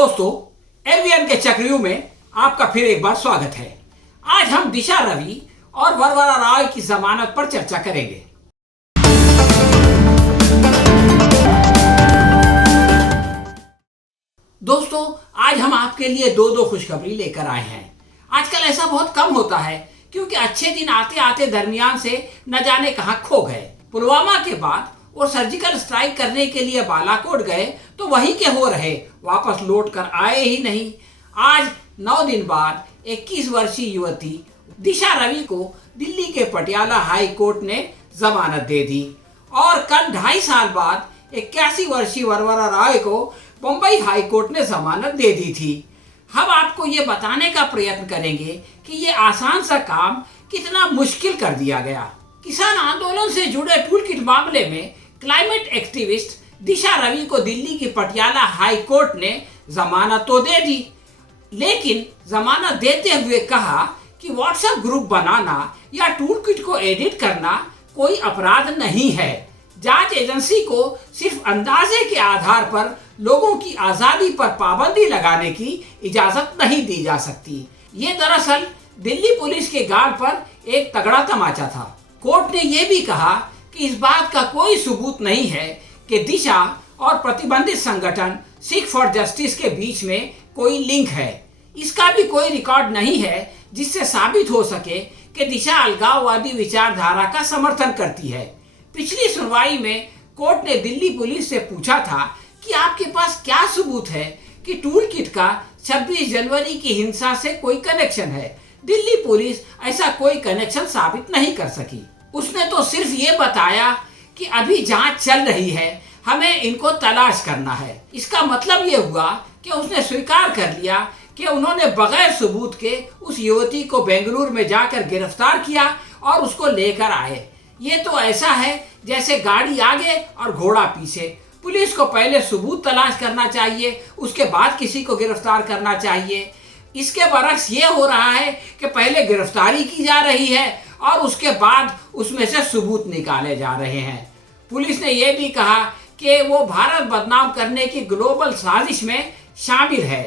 दोस्तों, एवीएन के चक्रव्यूह में आपका फिर एक बार स्वागत है। आज हम दिशा रवि और वरवरा राव की जमानत पर चर्चा करेंगे। दोस्तों, आज हम आपके लिए दो खुशखबरी लेकर आए हैं। आजकल ऐसा बहुत कम होता है क्योंकि अच्छे दिन आते आते दरमियान से न जाने कहां खो गए। पुलवामा के बाद और सर्जिकल स्ट्राइक करने के लिए बालाकोट गए तो वहीं के हो रहे, वापस लौट कर आए ही नहीं। आज 9 दिन बाद 21 वर्षीय युवती दिशा रवि को दिल्ली के पटियाला हाई कोर्ट ने जमानत दे दी और कल 2.5 साल बाद 81 वर्षीय वरवरा राव को मुंबई हाई कोर्ट ने जमानत दे दी थी। हम आपको ये बताने का प्रयत्न करेंगे कि ये आसान सा काम कितना मुश्किल कर दिया गया। किसान आंदोलन से जुड़े टूलकिट मामले में क्लाइमेट एक्टिविस्ट दिशा रवि को दिल्ली की पटियाला हाई कोर्ट ने जमानत तो दे दी, लेकिन जमानत देते हुए कहा कि व्हाट्सएप ग्रुप बनाना या टूलकिट को एडिट करना कोई अपराध नहीं है। जांच एजेंसी को सिर्फ अंदाजे के आधार पर लोगों की आजादी पर पाबंदी लगाने की इजाजत नहीं दी जा सकती। ये दरअसल दिल्ली पुलिस के गार्ड पर एक तगड़ा तमाचा था। कोर्ट ने यह भी कहा कि इस बात का कोई सबूत नहीं है कि दिशा और प्रतिबंधित संगठन सिख फॉर जस्टिस के बीच में कोई लिंक है। इसका भी कोई रिकॉर्ड नहीं है जिससे साबित हो सके कि दिशा अलगाववादी विचारधारा का समर्थन करती है। पिछली सुनवाई में कोर्ट ने दिल्ली पुलिस से पूछा था कि आपके पास क्या सबूत है कि टूलकिट का 26 जनवरी की हिंसा से कोई कनेक्शन है। दिल्ली पुलिस ऐसा कोई कनेक्शन साबित नहीं कर सकी। उसने तो सिर्फ ये बताया कि अभी जांच चल रही है, हमें इनको तलाश करना है। इसका मतलब ये हुआ कि उसने स्वीकार कर लिया कि उन्होंने बगैर सबूत के उस युवती को बेंगलुरु में जाकर गिरफ्तार किया और उसको लेकर आए। ये तो ऐसा है जैसे गाड़ी आगे और घोड़ा पीछे। पुलिस को पहले सबूत तलाश करना चाहिए, उसके बाद किसी को गिरफ्तार करना चाहिए। इसके बरक्स ये हो रहा है कि पहले गिरफ्तारी की जा रही है और उसके बाद उसमें से सबूत निकाले जा रहे हैं। पुलिस ने यह भी कहा कि वो भारत बदनाम करने की ग्लोबल साजिश में शामिल है।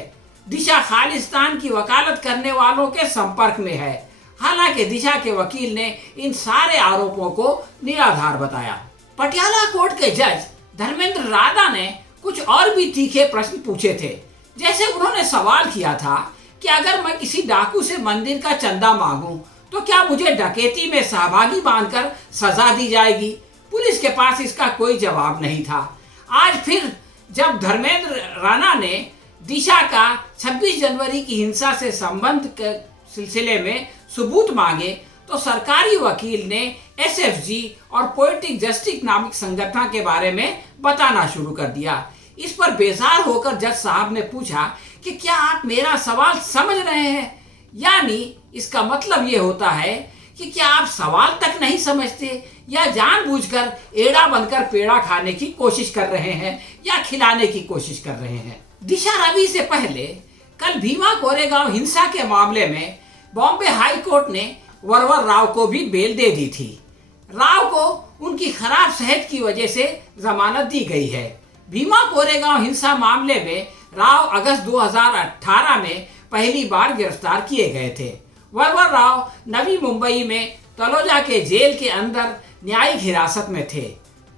दिशा खालिस्तान की वकालत करने वालों के संपर्क में है। हालांकि दिशा के वकील ने इन सारे आरोपों को निराधार बताया। पटियाला कोर्ट के जज धर्मेंद्र राधा ने कुछ और भी तीखे प्रश्न पूछे थे। जैसे उन्होंने सवाल किया था कि अगर मैं किसी डाकू से मंदिर का चंदा मांगूं तो क्या मुझे डकैती में सहभागी मानकर सजा दी जाएगी। पुलिस के पास इसका कोई जवाब नहीं था। आज फिर जब धर्मेंद्र राणा ने दिशा का 26 जनवरी की हिंसा से संबंध के सिलसिले में सबूत मांगे तो सरकारी वकील ने एसएफजी और पोएटिक जस्टिस नामक संगठन के बारे में बताना शुरू कर दिया। इस पर बेजार होकर जज साहब ने पूछा कि क्या आप मेरा सवाल समझ रहे हैं? यानी इसका मतलब ये होता है कि क्या आप सवाल तक नहीं समझते या जानबूझकर एड़ा बनकर पेड़ा खाने की कोशिश कर रहे हैं या खिलाने की कोशिश कर रहे हैं। दिशा रवि से पहले कल भीमा कोरेगांव हिंसा के मामले में बॉम्बे हाई कोर्ट ने वरवर राव को भी बेल दे दी थी। राव को उनकी खराब सेहत की वजह से जमानत दी गई है। भीमा कोरेगांव हिंसा मामले में राव अगस्त 2018 में पहली बार गिरफ्तार किए गए थे। वरवर राव नवी मुंबई में तलोजा के जेल के अंदर न्यायिक हिरासत में थे।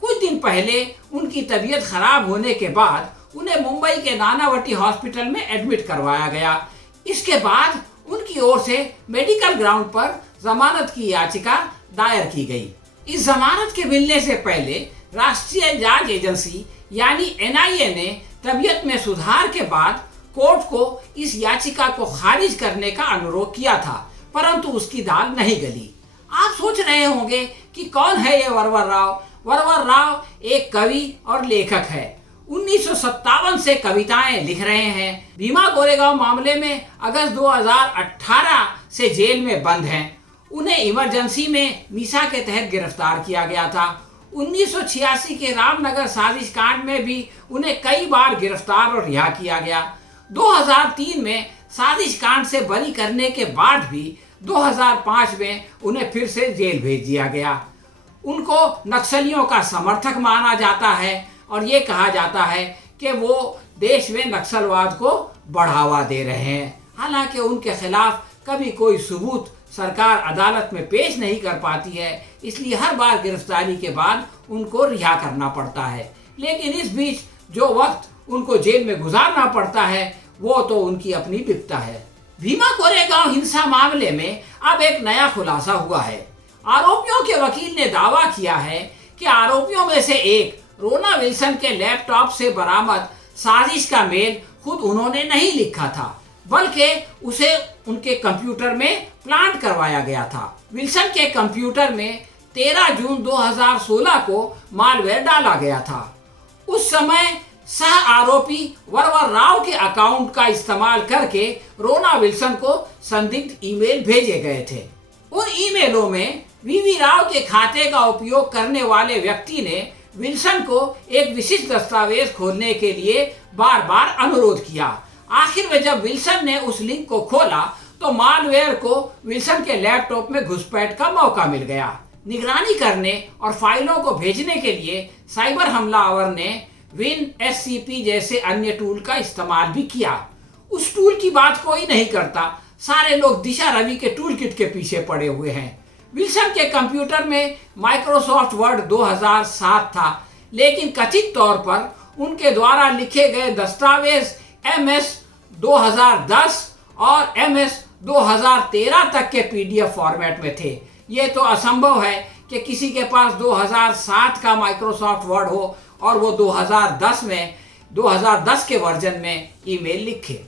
कुछ दिन पहले उनकी तबीयत खराब होने के बाद उन्हें मुंबई के नानावटी हॉस्पिटल में एडमिट करवाया गया। इसके बाद उनकी ओर से मेडिकल ग्राउंड पर जमानत की याचिका दायर की गई। इस जमानत के मिलने से पहले राष्ट्रीय जांच एजेंसी यानी एनआईए ने तबीयत में सुधार के बाद कोर्ट को इस याचिका को खारिज करने का अनुरोध किया था, परंतु उसकी दाल नहीं गली। आप सोच रहे होंगे कि कौन है ये वरवर राव? वरवर राव एक कवि और लेखक है। 1957 से कविताएं लिख रहे हैं। भीमा कोरेगांव मामले में अगस्त 2018 से जेल में बंद हैं। उन्हें इमरजेंसी में मीसा के तहत गिरफ्तार किया गया था। 1986 के रामनगर साजिश कांड में भी उन्हें कई बार गिरफ्तार और रिहा किया गया। 2003 में साजिश कांड से बरी करने के बाद भी 2005 में उन्हें फिर से जेल भेज दिया गया। उनको नक्सलियों का समर्थक माना जाता है और ये कहा जाता है कि वो देश में नक्सलवाद को बढ़ावा दे रहे हैं। हालांकि उनके खिलाफ कभी कोई सबूत सरकार अदालत में पेश नहीं कर पाती है, इसलिए हर बार गिरफ्तारी के बाद उनको रिहा करना पड़ता है। लेकिन इस बीच जो वक्त उनको जेल में गुजारना पड़ता है वो तो उनकी अपनी विपदा है। भीमा कोरेगांव हिंसा मामले में अब एक नया खुलासा हुआ है। आरोपियों के वकील ने दावा किया है कि आरोपियों में से एक रोना विल्सन के लैपटॉप से बरामद साजिश का मेल खुद उन्होंने नहीं लिखा था, बल्कि उसे उनके कंप्यूटर में प्लांट करवाया गया था। विल्सन के कंप्यूटर में 13 जून 2016 को मालवेयर डाला गया था। उस समय सह आरोपी वरवर राव के अकाउंट का इस्तेमाल करके रोना विल्सन को संदिग्ध ईमेल भेजे गए थे। उन ईमेलों में वीवी राव के खाते का उपयोग करने वाले व्यक्ति ने विल्सन को एक विशिष्ट दस्तावेज खोलने के लिए बार बार अनुरोध किया। आखिर में जब विल्सन ने उस लिंक को खोला तो मालवेयर को विल्सन के लैपटॉप में घुसपैठ का मौका मिल गया। निगरानी करने और फाइलों को भेजने के लिए साइबर हमलावर ने WinSCP जैसे अन्य टूल का इस्तेमाल भी किया। उस टूल की बात कोई नहीं करता, सारे लोग दिशा रवि के टूल किट के पीछे पड़े हुए हैं। विल्सन के कंप्यूटर में माइक्रोसॉफ्ट वर्ड 2007 था, लेकिन कथित तौर पर उनके द्वारा लिखे गए दस्तावेज MS 2010 और MS 2013 तक के PDF फॉर्मेट में थे। ये तो असंभव है कि किसी के पास 2007 का माइक्रोसॉफ्ट वर्ड हो और वो 2010 के वर्जन में ईमेल लिखे।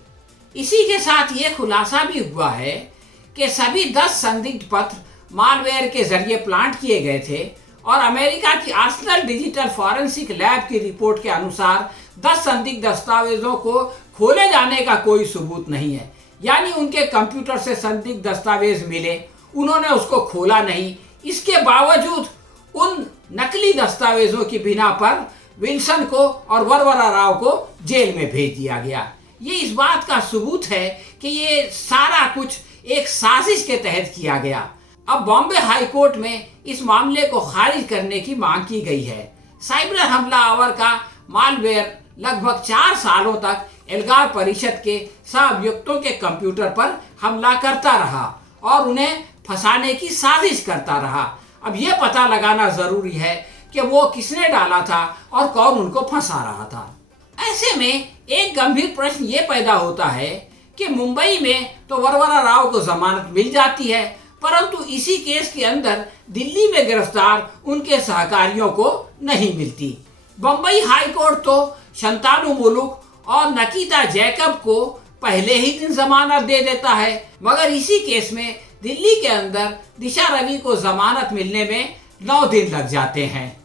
इसी के साथ ये खुलासा भी हुआ है कि सभी 10 संदिग्ध पत्र मालवेयर के जरिए प्लांट किए गए थे और अमेरिका की आर्सेनल डिजिटल फॉरेंसिक लैब की रिपोर्ट के अनुसार 10 संदिग्ध दस्तावेजों को खोले जाने का कोई सबूत नहीं है। यानी उनके कंप्यूटर से संदिग्ध दस्तावेज मिले, उन्होंने उसको खोला नहीं। इसके बावजूद उन नकली दस्तावेजों की बिना पर विल्सन को और वरवरा राव को जेल में भेज दिया गया। ये इस बात का सबूत है कि ये सारा कुछ एक साजिश के तहत किया गया। अब बॉम्बे हाई कोर्ट में इस मामले को खारिज करने की मांग की गई है। साइबर हमलावर का मालवेयर लगभग 4 सालों तक एल्गार परिषद के सह-अभियुक्तों के कंप्यूटर पर हमला करता रहा और उन्हें फंसाने की साजिश करता रहा। अब यह पता लगाना जरूरी है कि वो किसने डाला था और कौन उनको फंसा रहा था। ऐसे में एक गंभीर प्रश्न ये पैदा होता है कि मुंबई में तो वरवरा राव को जमानत मिल जाती है, परंतु इसी केस के अंदर दिल्ली में गिरफ्तार उनके सहकारियों को नहीं मिलती। बम्बई हाई कोर्ट तो शंतानु मुलुक और नकीता जैकब को पहले ही दिन जमानत दे देता है, मगर इसी केस में दिल्ली के अंदर दिशा रवि को जमानत मिलने में 9 दिन लग जाते हैं।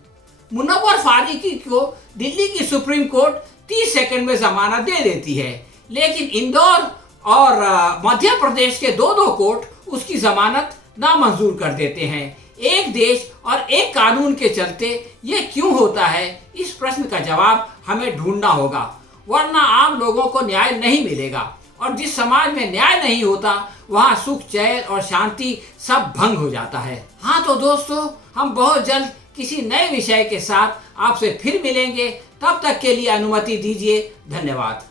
मुनव्वर फारूकी को दिल्ली की सुप्रीम कोर्ट 30 सेकंड में जमानत दे देती है, लेकिन इंदौर और मध्य प्रदेश के दो कोर्ट उसकी जमानत नामंजूर कर देते हैं। एक देश और एक कानून के चलते ये क्यों होता है, इस प्रश्न का जवाब हमें ढूंढना होगा, वरना आम लोगों को न्याय नहीं मिलेगा और जिस समाज में न्याय नहीं होता वहाँ सुख चैन और शांति सब भंग हो जाता है। हाँ तो दोस्तों, हम बहुत जल्द किसी नए विषय के साथ आपसे फिर मिलेंगे। तब तक के लिए अनुमति दीजिए। धन्यवाद।